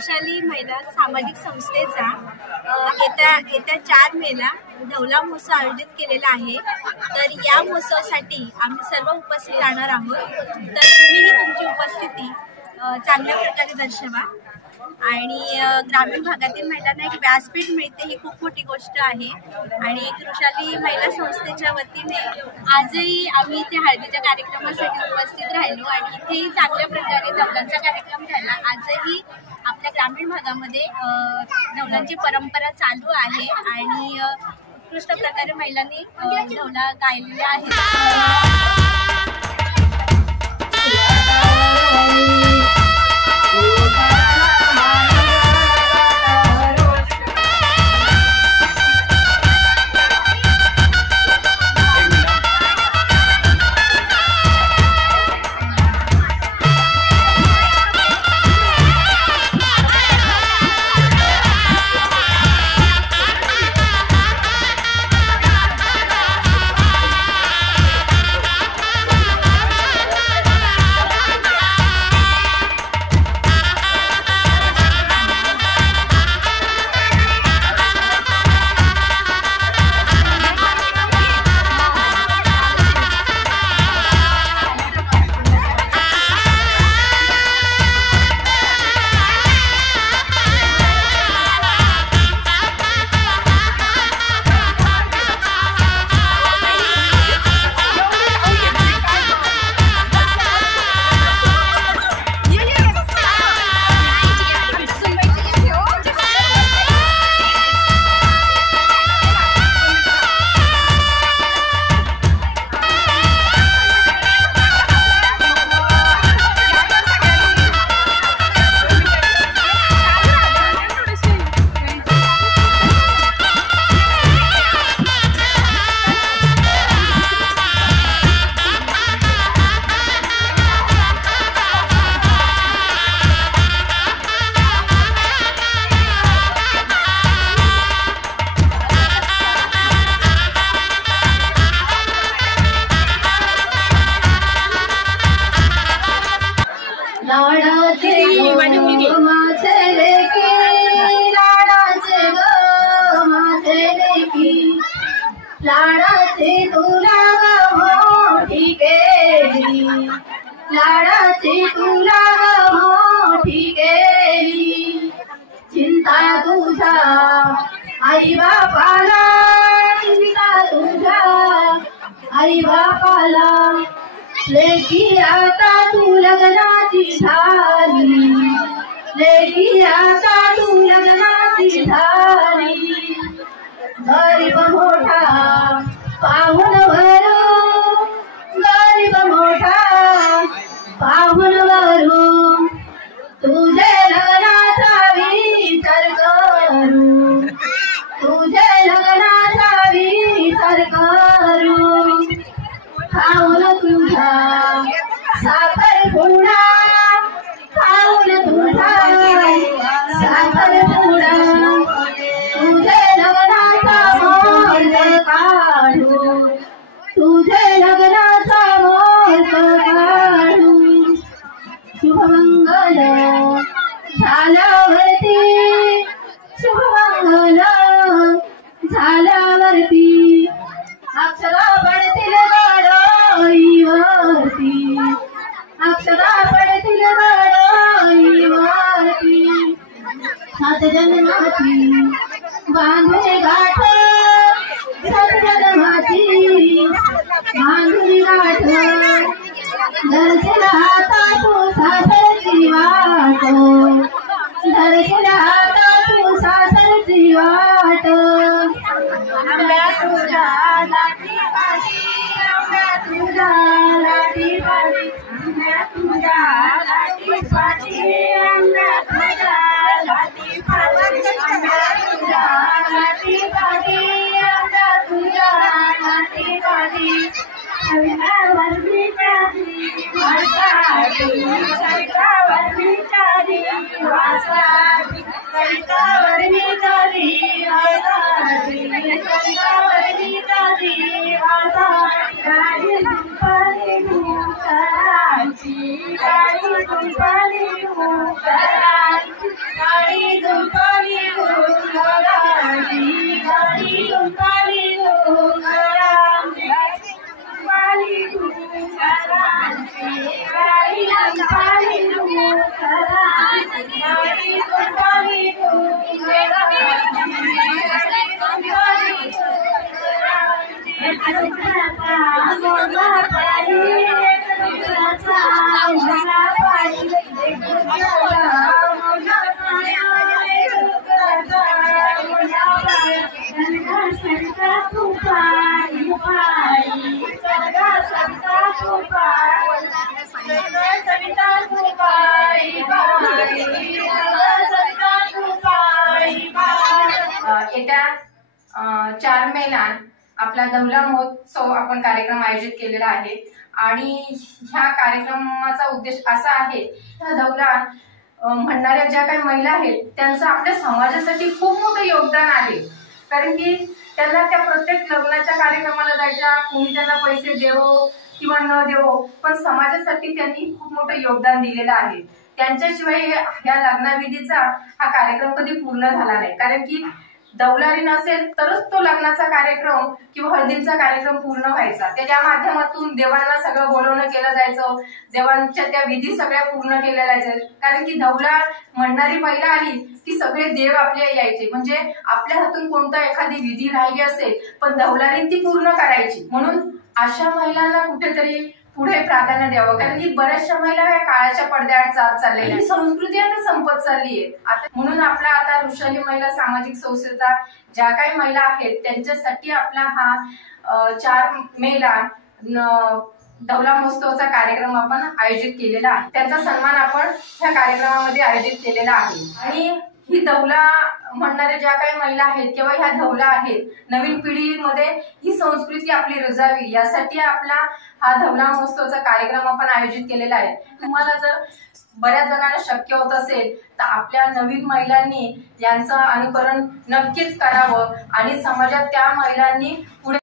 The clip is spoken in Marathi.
कृषाली महिला सामाजिक संस्थेचा येत्या 4 मेला ढवला महोत्सव आयोजित केलेला आहे। तर या महोत्सवासाठी आम्ही सर्व उपस्थित राहणार आहोत। तर तुम्हीही तुमची उपस्थिती चांगल्या प्रकारे दर्शवा आणि ग्रामीण भागातील महिलांना एक व्यासपीठ मिळते ही खूप मोठी गोष्ट आहे। आणि कृषाली महिला संस्थेच्या वतीने आजही आम्ही इथे हळदीच्या कार्यक्रमासाठी उपस्थित राहिलो आणि इथेही चांगल्या प्रकारे ढवलांचा कार्यक्रम झाला। आजही आपल्या ग्रामीण भागामध्ये ढवलांची परंपरा चालू आहे आणि उत्कृष्ट प्रकारे महिलांनी ढवला गायलेले आहेत। लाडाचे तुला मोठी केली, लाडाची तुला मोठी केली, चिंता तुझा आई बापाला, चिंता तुझा आई बापाला, लेकी आता तू लग्नाची झाली, लेकी आता तू लग्नाची झाली, गरीब मोठा पाहुण वरू, गरीब मोठा पाहुण वरू, तुझे लग्नाचा विचार करू, तुझे लग्नाचा विचार करू, खाऊन तुझा साखर पुडा, खाऊन तुझा साखर पुडा, तुझे लग्नाचा मुहूर्त काढू, तुझे लग्नाचा मुहूर्त काढू, शुभमंगल झाल्यावरती, शुभमंगल झाल्यावरती, अक्षरा पडतील गाडोईवरती, अक्षरा पडतील गाडोईवरती, 7 जन्माची बांधुरी गाठ, 7 जन्माची बांधुरी गाठ, दर्शन आता तू सासरची वाट, दर्शन आता तू सासरची वाट, आंब्या तुझ्या लाटी पाडी, आंब्या तुझ्या लाटी पाडी, आंब्या तुझ्या लाटी पाडी, आंब्या तुझ्या लाटी पाडी, आंब्या तुझ्या लाटी पाडी, आंब्या तुझ्या लाटी पाडी, सवितावर विचारी वासाची, सवितावर विचारी वासाची, सवितावर विचारी वासाची, सवितावर विचारी वासाची, गाडी दुपारी कराची, गाडी दुपारी कराची, 4 मेला आपला दौला महोत्सव आपण कार्यक्रम आयोजित केलेला आहे आणि ह्या कार्यक्रमाचा उद्देश असा आहे ह्या दौला म्हणणाऱ्या ज्या काही महिला आहेत त्यांचं आपल्या समाजासाठी खूप मोठं योगदान आहे। कारण की त्यांना त्या प्रत्येक लग्नाच्या कार्यक्रमाला जायच्या, कोणी त्यांना पैसे देवो किंवा न देवो, पण समाजासाठी त्यांनी खूप मोठं योगदान दिलेलं आहे। त्यांच्याशिवाय या लग्नविधीचा हा कार्यक्रम कधी पूर्ण झाला नाही। कारण की दौलारी नसेल तरच तो लग्नाचा कार्यक्रम किंवा हळदीचा कार्यक्रम पूर्ण व्हायचा। त्याच्या माध्यमातून देवांना सगळं बोलवणं केलं जायचं, देवांच्या त्या विधी सगळ्या पूर्ण केल्या जायच्या। कारण की दौला म्हणणारी महिला आली की सगळे देव आपल्या यायचे, म्हणजे आपल्या हातून कोणता एखादी विधी राहिली असेल पण दौलारी ती पूर्ण करायची। म्हणून अशा महिलांना कुठेतरी पुढे प्राधान्य द्यावं। कारण की बऱ्याचशा महिला या काळाच्या पडद्याआड जात चाललेल्या, ही संस्कृती आता संपत चालली आहे आता। म्हणून आपला आता ऋषाली महिला सामाजिक संस्थेचा ज्या काही महिला आहेत त्यांच्यासाठी आपला हा 4 मेला दौला महोत्सवाचा कार्यक्रम आपण आयोजित केलेला आहे। त्याचा सन्मान आपण ह्या कार्यक्रमामध्ये आयोजित केलेला आहे। आणि ही दौला म्हणणाऱ्या ज्या काही महिला आहेत किंवा ह्या दौला आहेत, नवीन पिढीमध्ये ही संस्कृती आपली रुजावी यासाठी आपला हा दौला महोत्सवाचा कार्यक्रम आपण आयोजित केलेला आहे। तुम्हाला जर बऱ्याच जणांना शक्य होत असेल तर आपल्या नवीन महिलांनी यांचं अनुकरण नक्कीच करावं आणि समाजात त्या महिलांनी पुढे